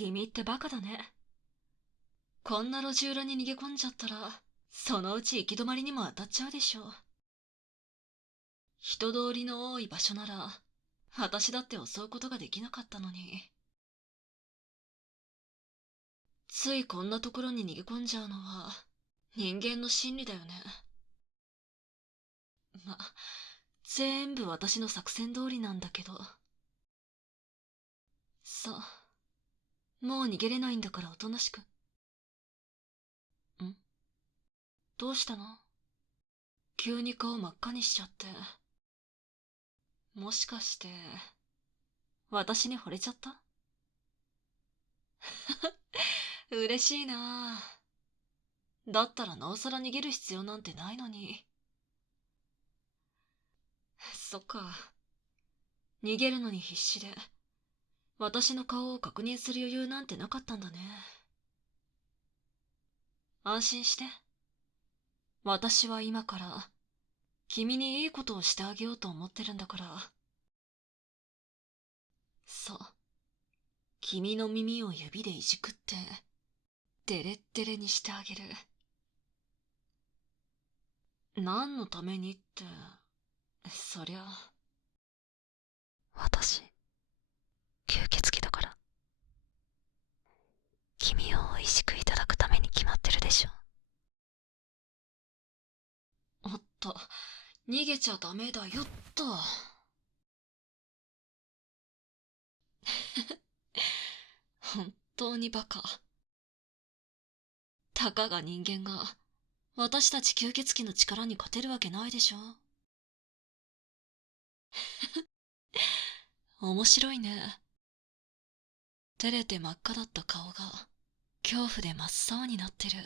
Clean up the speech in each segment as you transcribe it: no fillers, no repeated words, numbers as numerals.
君ってバカだね。こんな路地裏に逃げ込んじゃったら、そのうち行き止まりにも当たっちゃうでしょ。人通りの多い場所なら、私だって襲うことができなかったのに。ついこんなところに逃げ込んじゃうのは、人間の心理だよね。ま、全部私の作戦通りなんだけど。さあ、もう逃げれないんだからおとなしく。ん？どうしたの？急に顔真っ赤にしちゃって。もしかして、私に惚れちゃった？嬉しいなぁ。だったらなおさら逃げる必要なんてないのに。そっか。逃げるのに必死で、私の顔を確認する余裕なんてなかったんだね。安心して。私は今から、君にいいことをしてあげようと思ってるんだから。そう。君の耳を指でいじくって、デレッデレにしてあげる。何のためにって、そりゃ。私、吸血鬼だから。君を美味しくいただくために決まってるでしょ。おっと、逃げちゃダメだよっと。本当にバカ。たかが人間が、私たち吸血鬼の力に勝てるわけないでしょ。面白いね。照れて真っ赤だった顔が、恐怖で真っ青になってる。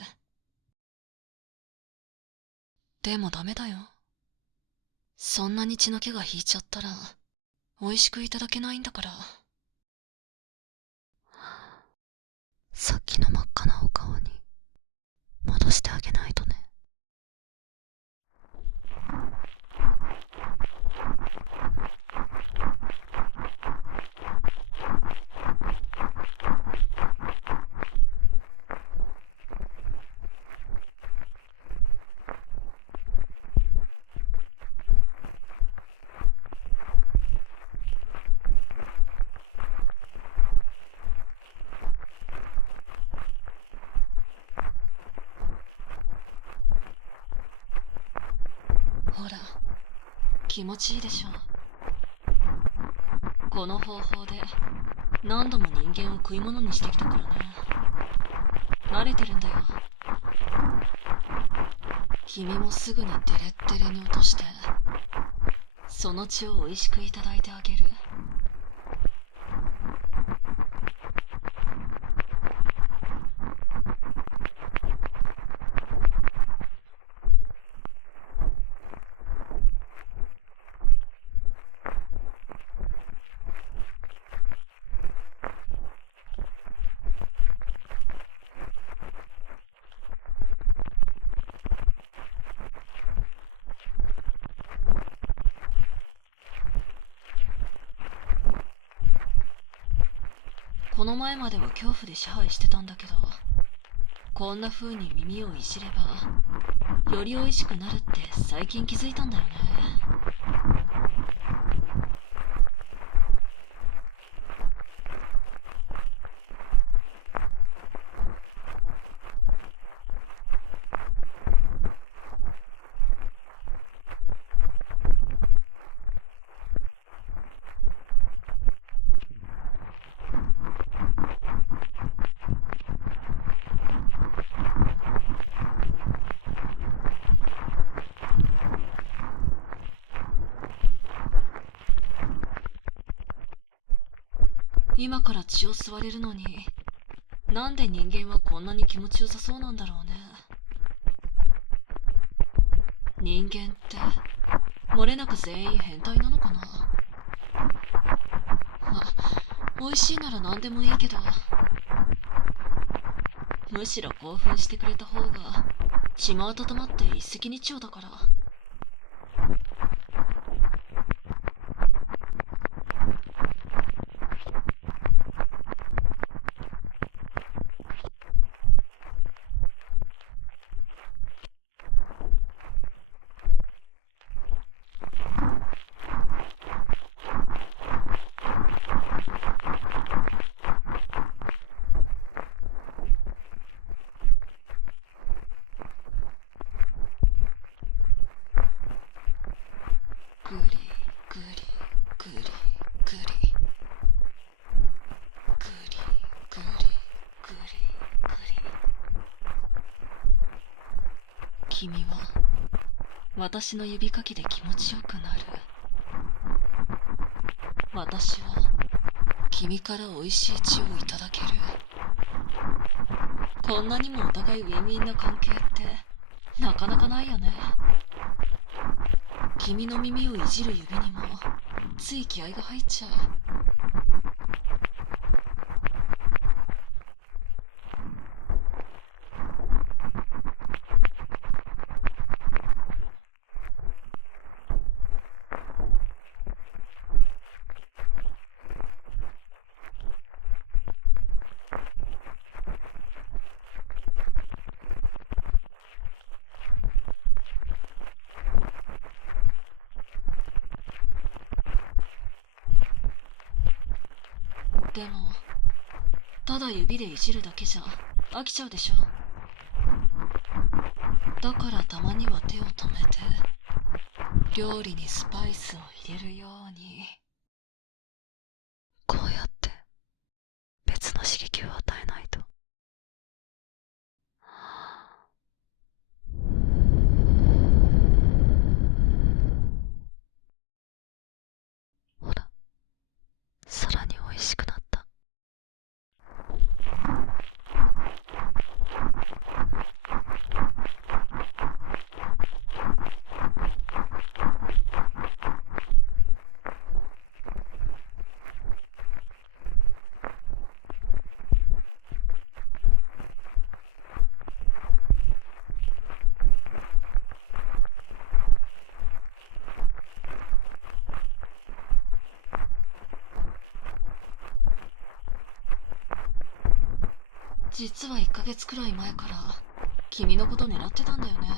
でもダメだよ。そんなに血の気が引いちゃったら、美味しくいただけないんだから。さっきの真っ赤なお顔に、戻してあげないとね。ほら、気持ちいいでしょ。この方法で、何度も人間を食い物にしてきたからね。慣れてるんだよ。君もすぐにデレッデレに落として、その血を美味しくいただいてあげる。この前までは恐怖で支配してたんだけど、こんな風に耳をいじれば、より美味しくなるって最近気づいたんだよね。今から血を吸われるのに、なんで人間はこんなに気持ちよさそうなんだろうね。人間って、漏れなく全員変態なのかな。ま、美味しいなら何でもいいけど、むしろ興奮してくれた方が、血も温まって一石二鳥だから。私の指かきで気持ちよくなる。私は君から美味しい血をいただける。こんなにもお互いウィンウィンな関係ってなかなかないよね。君の耳をいじる指にもつい気合が入っちゃう。でもただ指でいじるだけじゃ飽きちゃうでしょ。だからたまには手を止めて料理にスパイスを入れるように。こうやって別の刺激を与えないと。ほら、さらに美味しくなった。実は1ヶ月くらい前から君のこと狙ってたんだよね。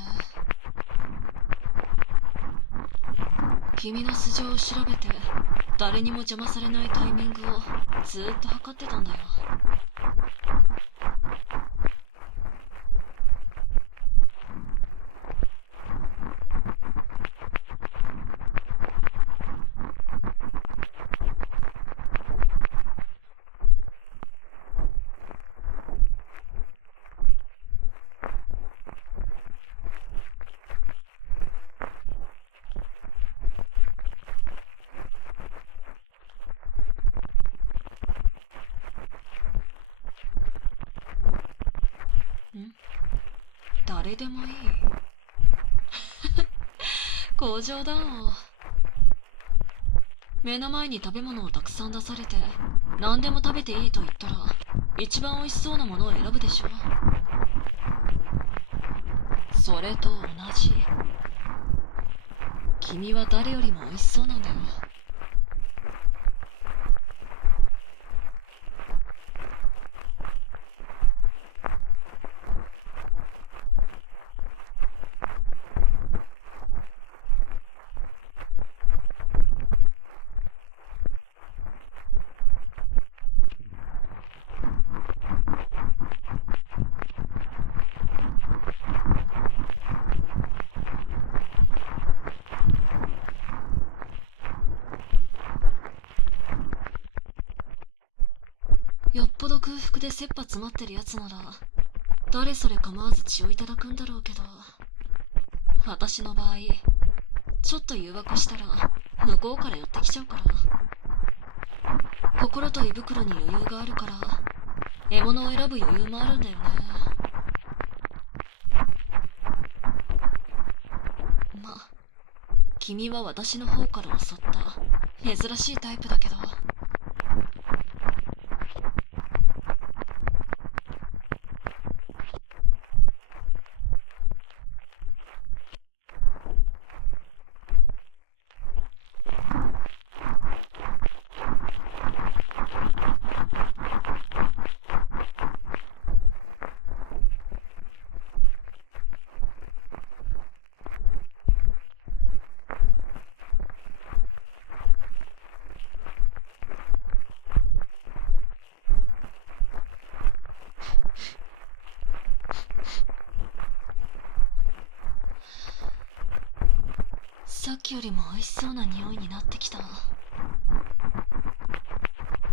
君の素性を調べて誰にも邪魔されないタイミングをずーっと測ってたんだよ。誰でもいい工場だ。目の前に食べ物をたくさん出されて何でも食べていいと言ったら一番美味しそうなものを選ぶでしょ。それと同じ。君は誰よりも美味しそうなんだよ。よっぽど空腹で切羽詰まってるやつなら誰それ構わず血をいただくんだろうけど、私の場合ちょっと誘惑したら向こうから寄ってきちゃうから。心と胃袋に余裕があるから獲物を選ぶ余裕もあるんだよね。ま、君は私の方から襲った珍しいタイプだけど。さっきよりも美味しそうな匂いになってきた。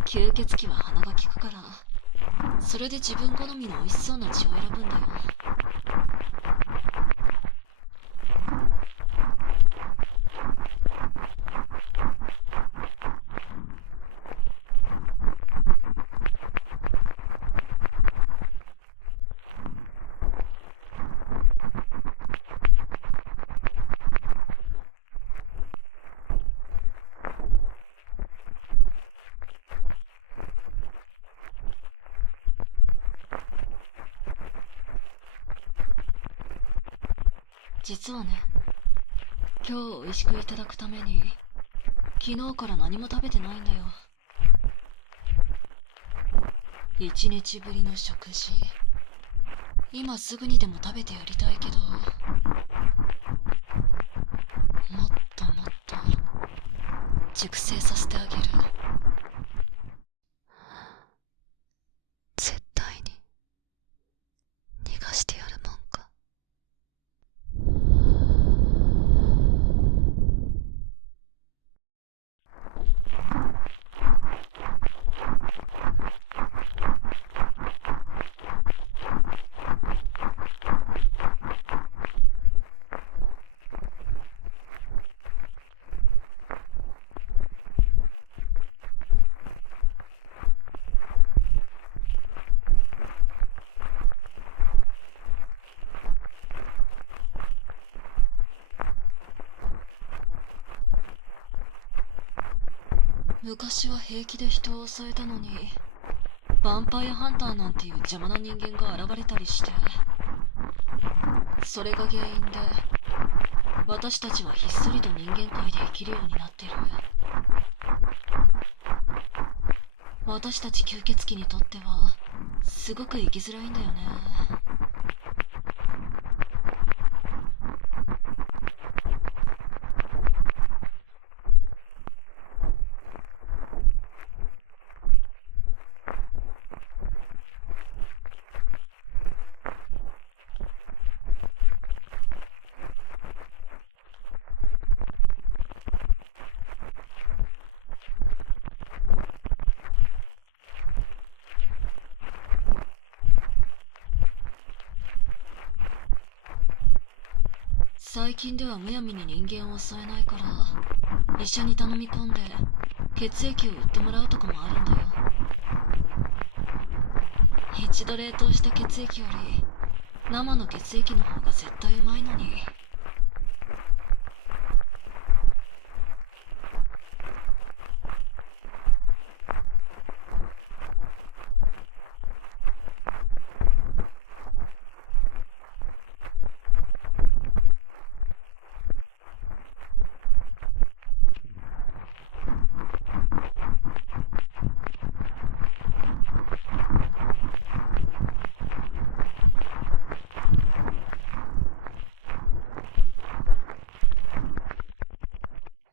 吸血鬼は鼻が利くから、それで自分好みの美味しそうな血を選ぶんだよ。実はね、今日美味しくいただくために昨日から何も食べてないんだよ。一日ぶりの食事、今すぐにでも食べてやりたいけど、もっともっと熟成させてあげる。絶対に逃がしてやるもんか。昔は平気で人を襲えたのに、ヴァンパイアハンターなんていう邪魔な人間が現れたりして、それが原因で私たちはひっそりと人間界で生きるようになってる。私たち吸血鬼にとってはすごく生きづらいんだよね。最近ではむやみに人間を襲えないから、医者に頼み込んで血液を売ってもらうとかもあるんだよ。一度冷凍した血液より生の血液の方が絶対うまいのに。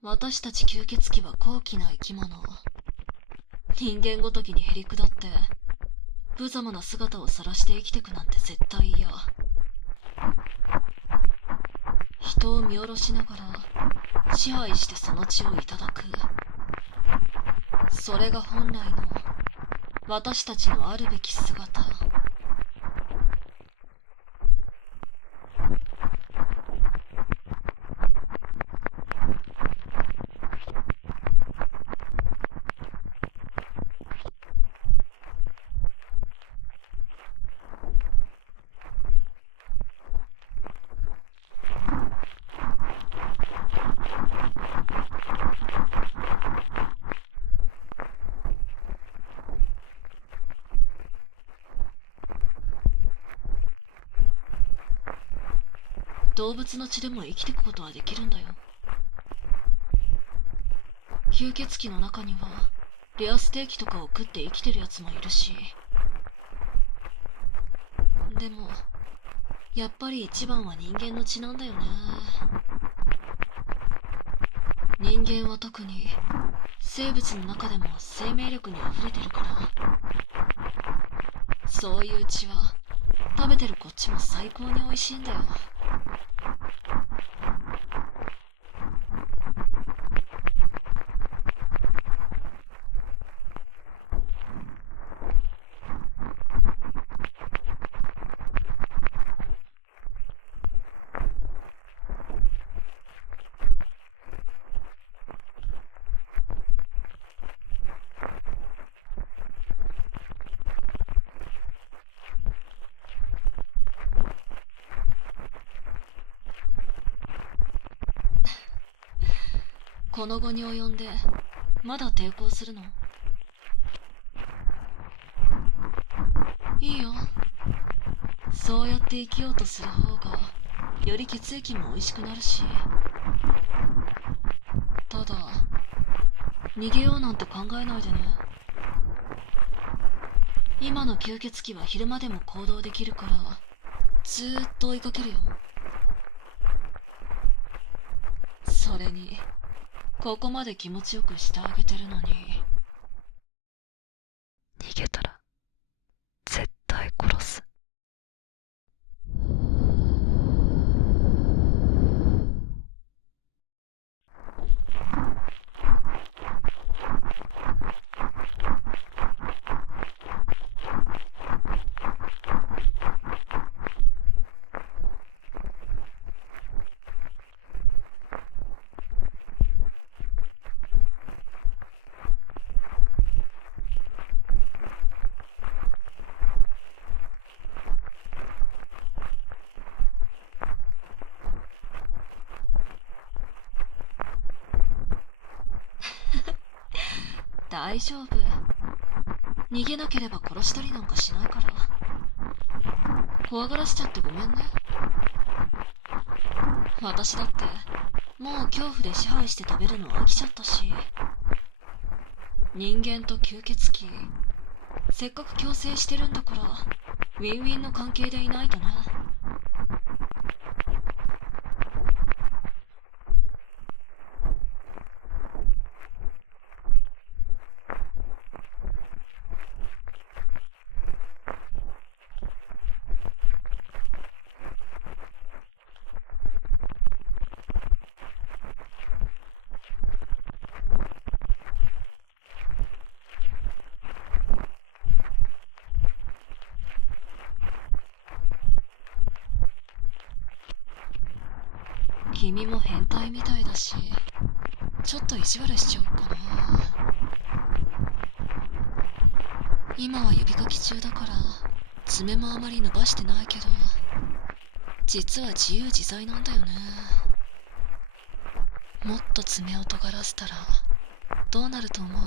私たち吸血鬼は高貴な生き物。人間ごときにへりくだって無様な姿を晒して生きてくなんて絶対嫌。人を見下ろしながら支配してその血をいただく。それが本来の私たちのあるべき姿。動物の血でも生きていくことはできるんだよ。吸血鬼の中にはレアステーキとかを食って生きてるやつもいるし。でもやっぱり一番は人間の血なんだよね。人間は特に生物の中でも生命力に溢れてるから、そういう血は食べてるこっちも最高に美味しいんだよ。この後に及んでまだ抵抗するの？いいよ。そうやって生きようとする方がより血液も美味しくなるし。ただ逃げようなんて考えないでね。今の吸血鬼は昼間でも行動できるからずーっと追いかけるよ。それにここまで気持ちよくしてあげてるのに。逃げたら絶対殺す。大丈夫。逃げなければ殺したりなんかしないから。怖がらしちゃってごめんね。私だってもう恐怖で支配して食べるの飽きちゃったし。人間と吸血鬼せっかく共生してるんだからウィンウィンの関係でいないとね。君も変態みたいだしちょっと意地悪しちゃおっかな。今は指かき中だから爪もあまり伸ばしてないけど実は自由自在なんだよね。もっと爪を尖らせたらどうなると思う？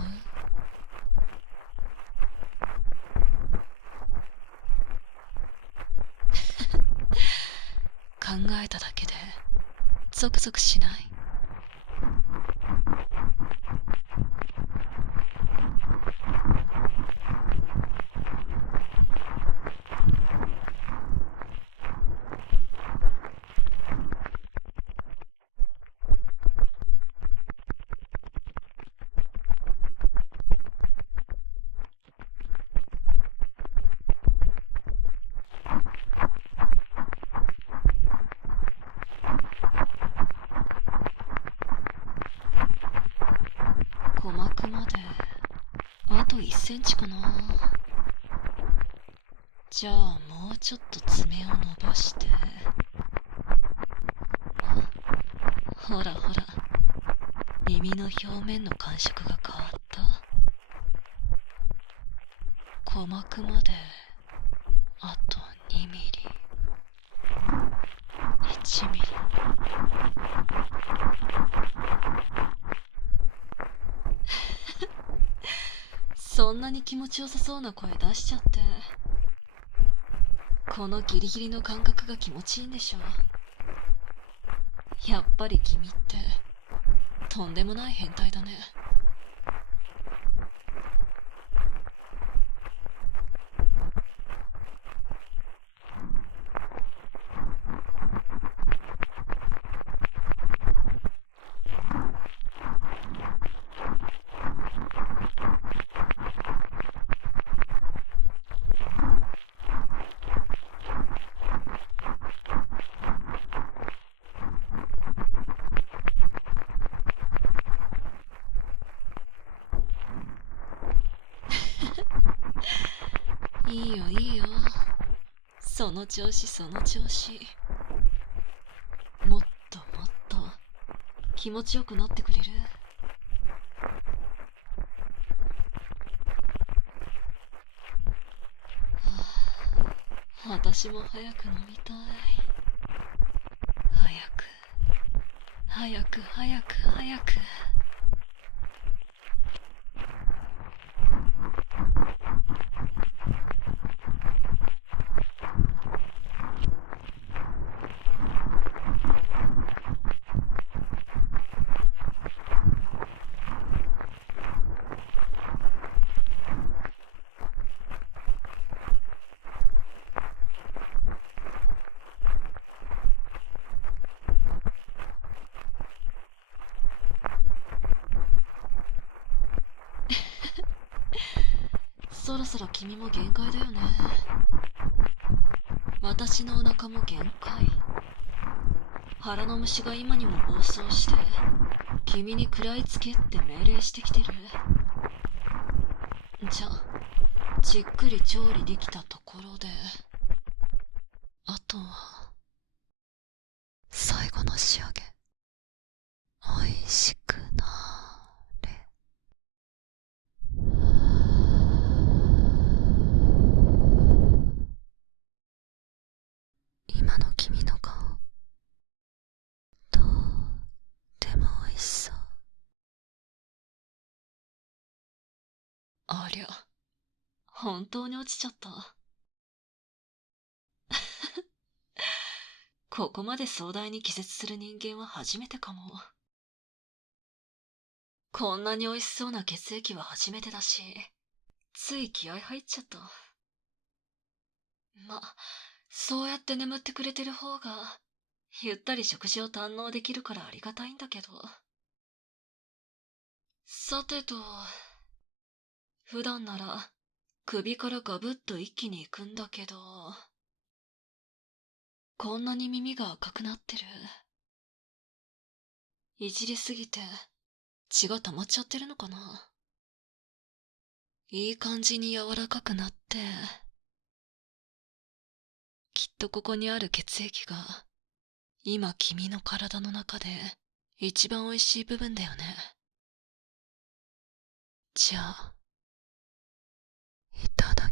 考えただけでゾクゾクしない？鼓膜まであと1センチかな。じゃあもうちょっと爪を伸ばして。ほらほら、耳の表面の感触が変わった。鼓膜まであと2ミリ、1ミリ。そんなに気持ちよさそうな声出しちゃって。このギリギリの感覚が気持ちいいんでしょ。やっぱり君ってとんでもない変態だね。いいよいいよ、その調子その調子。もっともっと気持ちよくなってくれる？私も早く飲みたい。早く早く早く早く。そろそろ君も限界だよね。私のお腹も限界。腹の虫が今にも暴走して君に食らいつけって命令してきてる。じゃじっくり調理できたところで、あとは最後の仕上げ、おいしくなーれ。今の君の顔、とってもおいしそう。ありゃ、本当に落ちちゃった。ここまで壮大に気絶する人間は初めてかも。こんなに美味しそうな血液は初めてだし、つい気合入っちゃった。ま、そうやって眠ってくれてる方が、ゆったり食事を堪能できるからありがたいんだけど。さてと、普段なら首からガブッと一気に行くんだけど、こんなに耳が赤くなってる。いじりすぎて血が溜まっちゃってるのかな。いい感じに柔らかくなって、きっとここにある血液が今君の体の中で一番おいしい部分だよね。じゃあ、いただ